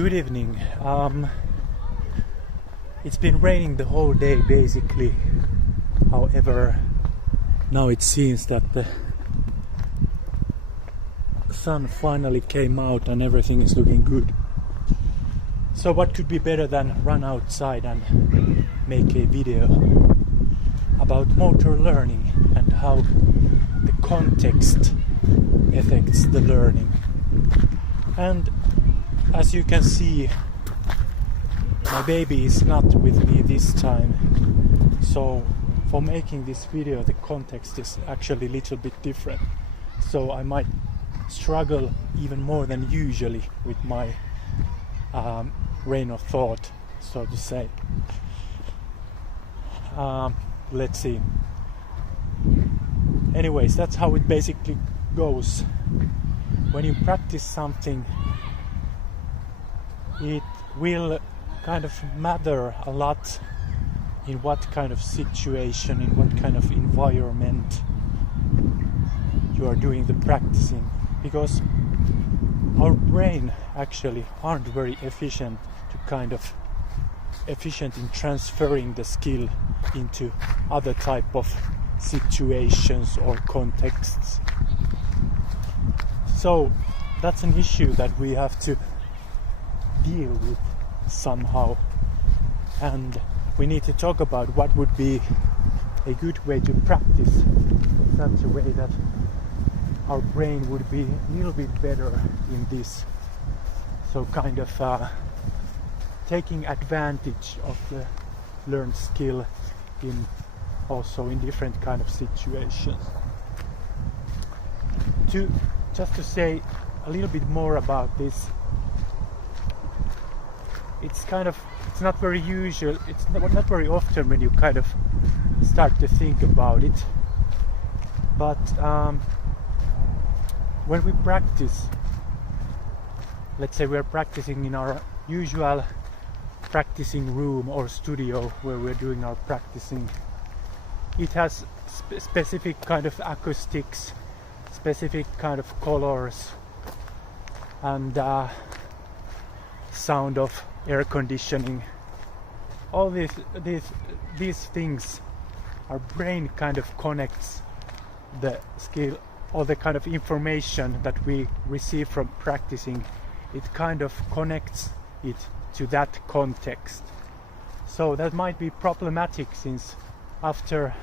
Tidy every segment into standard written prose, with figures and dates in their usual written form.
Good evening. It's been raining the whole day basically. However, now it seems that the sun finally came out and everything is looking good. So what could be better than run outside and make a video about motor learning and how the context affects the learning. And as you can see, my baby is not with me this time, so for making this video the context is actually a little bit different, so I might struggle even more than usually with my rain of thought, so to say. Let's see. Anyways, that's how it basically goes. When you practice something, it will kind of matter a lot in what kind of situation, in what kind of environment you are doing the practicing, because our brain actually aren't very efficient in transferring the skill into other type of situations or contexts. So that's an issue that we have to deal with somehow, and we need to talk about what would be a good way to practice in such a way that our brain would be a little bit better in this, so kind of taking advantage of the learned skill in also in different kind of situations. Just to say a little bit more about this, it's not very usual, it's not very often when you kind of start to think about it, but when we practice, let's say we're practicing in our usual practicing room or studio where we're doing our practicing, it has specific kind of acoustics, specific kind of colors, and sound of air conditioning. All these things, our brain kind of connects the skill, all the kind of information that we receive from practicing, it kind of connects it to that context. So that might be problematic, since after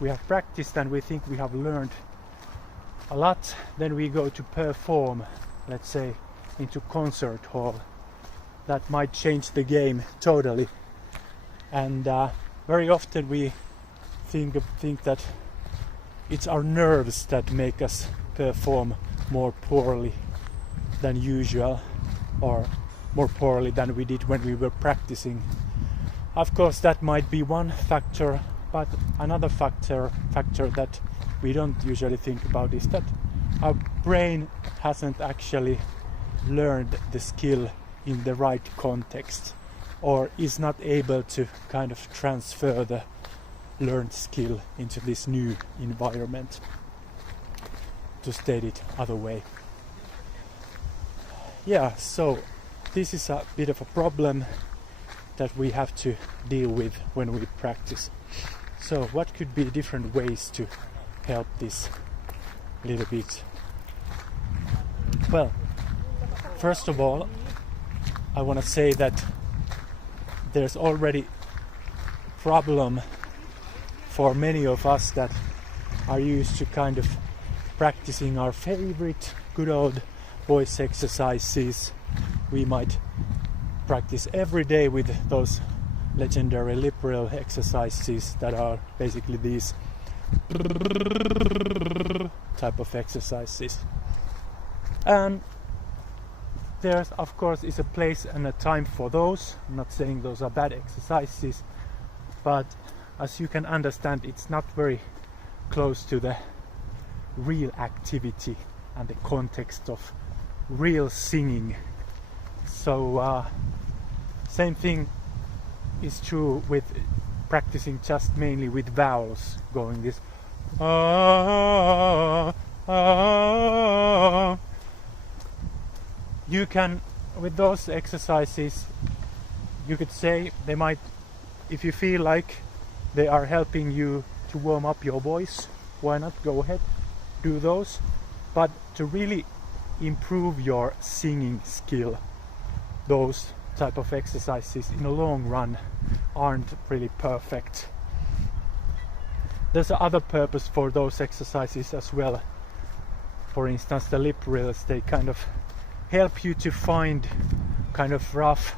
we have practiced and we think we have learned a lot, then we go to perform, let's say into concert hall. That might change the game totally, and very often we think that it's our nerves that make us perform more poorly than usual, or more poorly than we did when we were practicing. Of course, that might be one factor, but another factor that we don't usually think about is that our brain hasn't actually learned the skill in the right context, or is not able to kind of transfer the learned skill into this new environment, to state it other way. Yeah, so this is a bit of a problem that we have to deal with when we practice. So what could be different ways to help this a little bit? Well, first of all, I want to say that there's already a problem for many of us that are used to kind of practicing our favorite good old voice exercises. We might practice every day with those legendary liberal exercises that are basically these type of exercises. And there, of course, is a place and a time for those. I'm not saying those are bad exercises, but as you can understand, it's not very close to the real activity and the context of real singing. So same thing is true with practicing just mainly with vowels, going this you can with those exercises, you could say they might, if you feel like they are helping you to warm up your voice, why not go ahead, do those. But to really improve your singing skill, those type of exercises in the long run aren't really perfect. There's other purpose for those exercises as well. For instance, the lip reels, they kind of help you to find kind of rough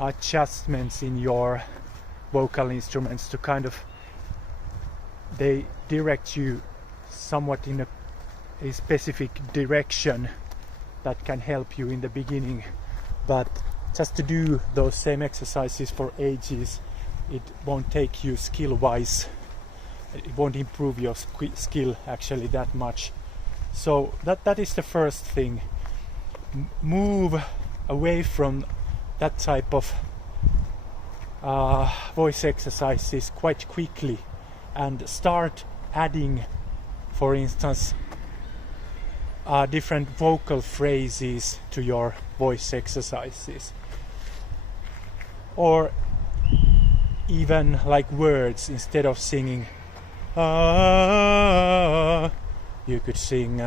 adjustments in your vocal instruments, to kind of, they direct you somewhat in a specific direction that can help you in the beginning. But just to do those same exercises for ages, it won't take you skill wise, it won't improve your skill actually that much. So that is the first thing. Move away from that type of voice exercises quite quickly and start adding, for instance, different vocal phrases to your voice exercises, or even like words. Instead of singing you could sing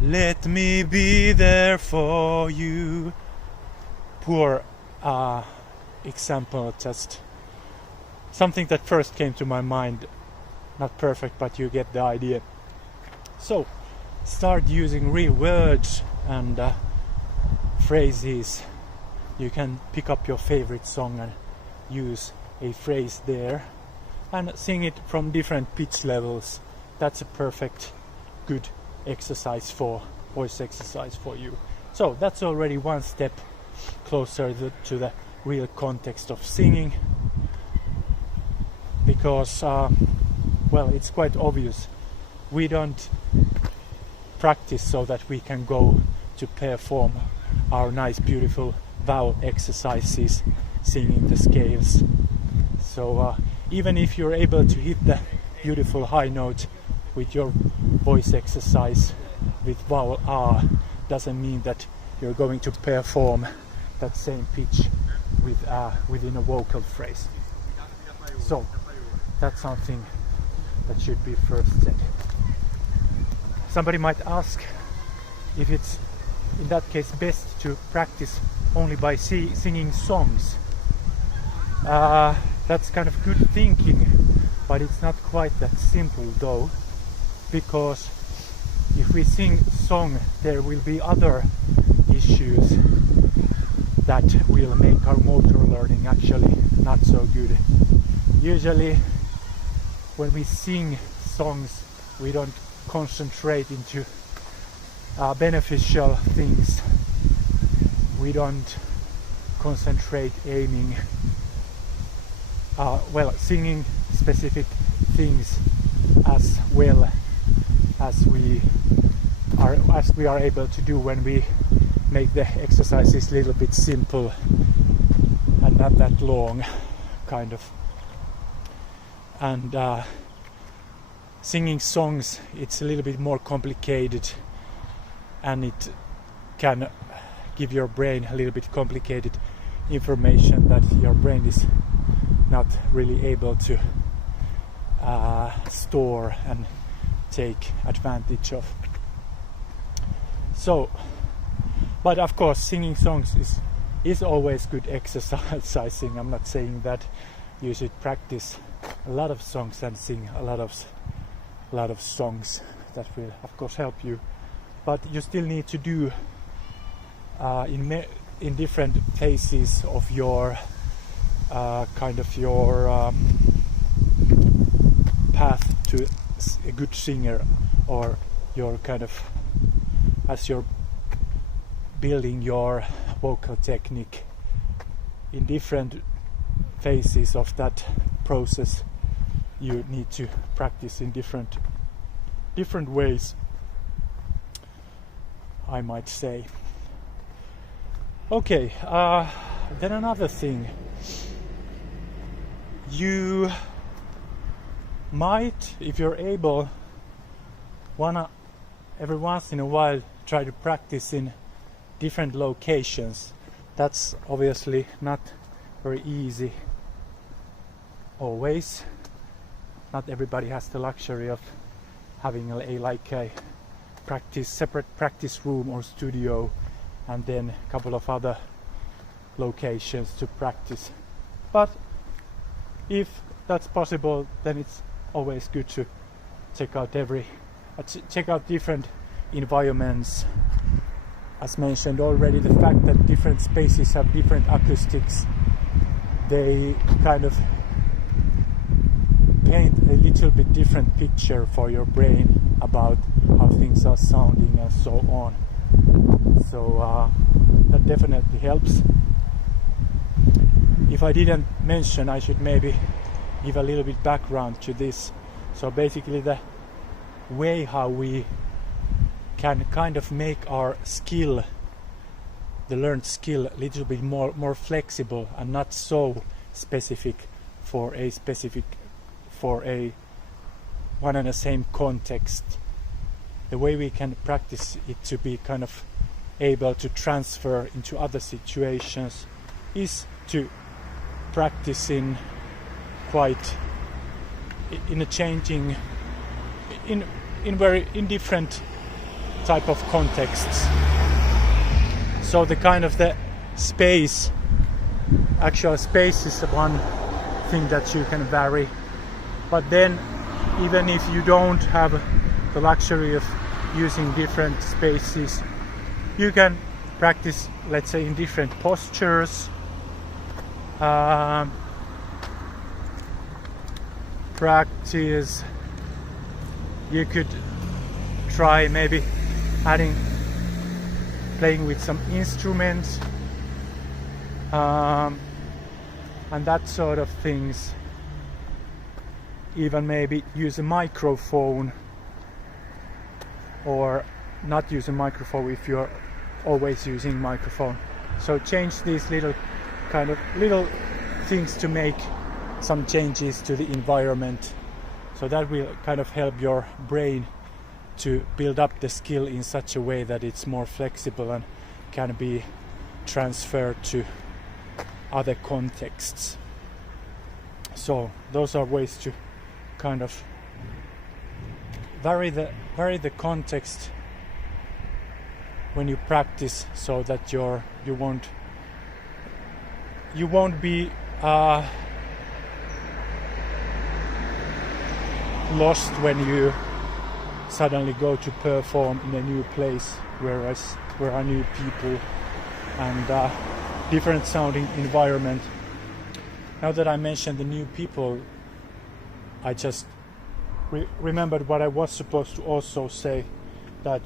let me be there for you. Poor example, just something that first came to my mind. Not perfect, but you get the idea. So start using real words and phrases. You can pick up your favorite song and use a phrase there and sing it from different pitch levels. That's a perfect good exercise for voice exercise for you. So that's already one step closer to the real context of singing, because well, it's quite obvious we don't practice so that we can go to perform our nice beautiful vowel exercises singing the scales. So even if you're able to hit the beautiful high note with your voice exercise with vowel R, doesn't mean that you're going to perform that same pitch within a vocal phrase. So that's something that should be first said. Somebody might ask if it's in that case best to practice only by singing songs. That's kind of good thinking, but it's not quite that simple though, because if we sing song, there will be other issues that will make our motor learning actually not so good. Usually when we sing songs, we don't concentrate into beneficial things. We don't concentrate aiming, singing specific things as well as we are able to do when we make the exercises a little bit simple and not that long, kind of. And singing songs, it's a little bit more complicated, and it can give your brain a little bit complicated information that your brain is not really able to store and take advantage of. So, but of course singing songs is always good exercising. I'm not saying that you should practice a lot of songs and sing a lot of songs. That will of course help you, but you still need to do in different phases of your your path to a good singer, or your kind of, as you're building your vocal technique, in different phases of that process you need to practice in different ways, I might say. Okay, then another thing, you might, if you're able, wanna every once in a while try to practice in different locations. That's obviously not very easy always. Not everybody has the luxury of having a separate practice room or studio and then a couple of other locations to practice. But if that's possible, then it's always good to check out different environments. As mentioned already, the fact that different spaces have different acoustics, they kind of paint a little bit different picture for your brain about how things are sounding and so on. So that definitely helps. If I didn't mention, I should maybe give a little bit background to this. So basically the way how we can kind of make our skill, the learned skill, a little bit more flexible and not so specific for a one and the same context. The way we can practice it to be kind of able to transfer into other situations is to practice in different type of contexts. So the kind of the actual space is one thing that you can vary. But then even if you don't have the luxury of using different spaces, you can practice, let's say, in different postures. Practice, you could try maybe playing with some instruments and that sort of things. Even maybe use a microphone, or not use a microphone if you're always using microphone. So change these little things to make some changes to the environment. So that will kind of help your brain to build up the skill in such a way that it's more flexible and can be transferred to other contexts. So those are ways to kind of vary the context when you practice, so that you won't be lost when you suddenly go to perform in a new place where are new people and different sounding environment. Now that I mentioned the new people, I just remembered what I was supposed to also say, that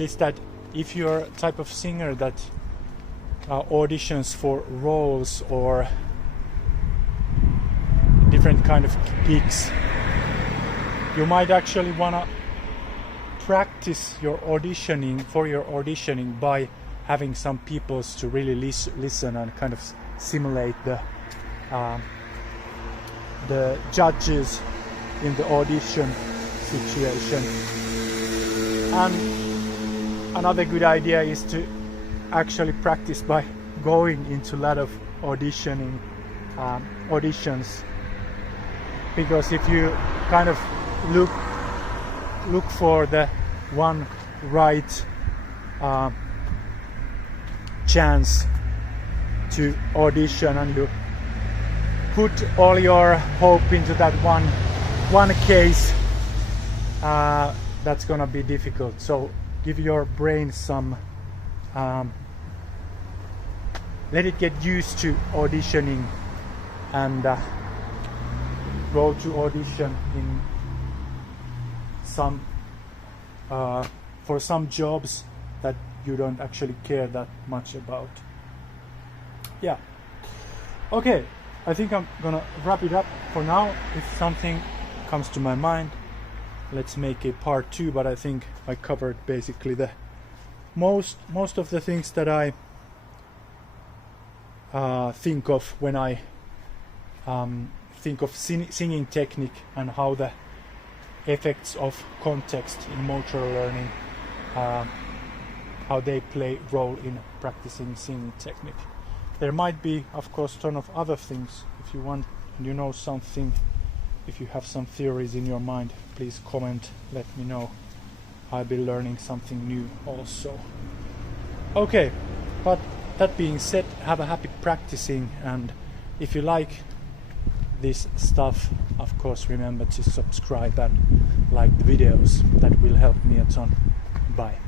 is that if you're a type of singer that auditions for roles or different kind of gigs, you might actually want to practice your auditioning by having some people to really listen and kind of simulate the judges in the audition situation. And another good idea is to actually practice by going into a lot of auditions, because if you kind of look for the one right chance to audition and you put all your hope into that one case, that's gonna be difficult. So give your brain some let it get used to auditioning and go to audition in some for some jobs that you don't actually care that much about. Yeah. Okay, I think I'm gonna wrap it up for now. If something comes to my mind, let's make a part 2, but I think I covered basically the most of the things that I think of when I think of singing technique and how the effects of context in motor learning, how they play role in practicing singing technique. There might be, of course, a ton of other things. If you want, you know something, if you have some theories in your mind, please comment, let me know. I'll be learning something new also. Okay, but that being said, have a happy practicing, and if you like this stuff, of course remember to subscribe and like the videos. That will help me a ton. Bye.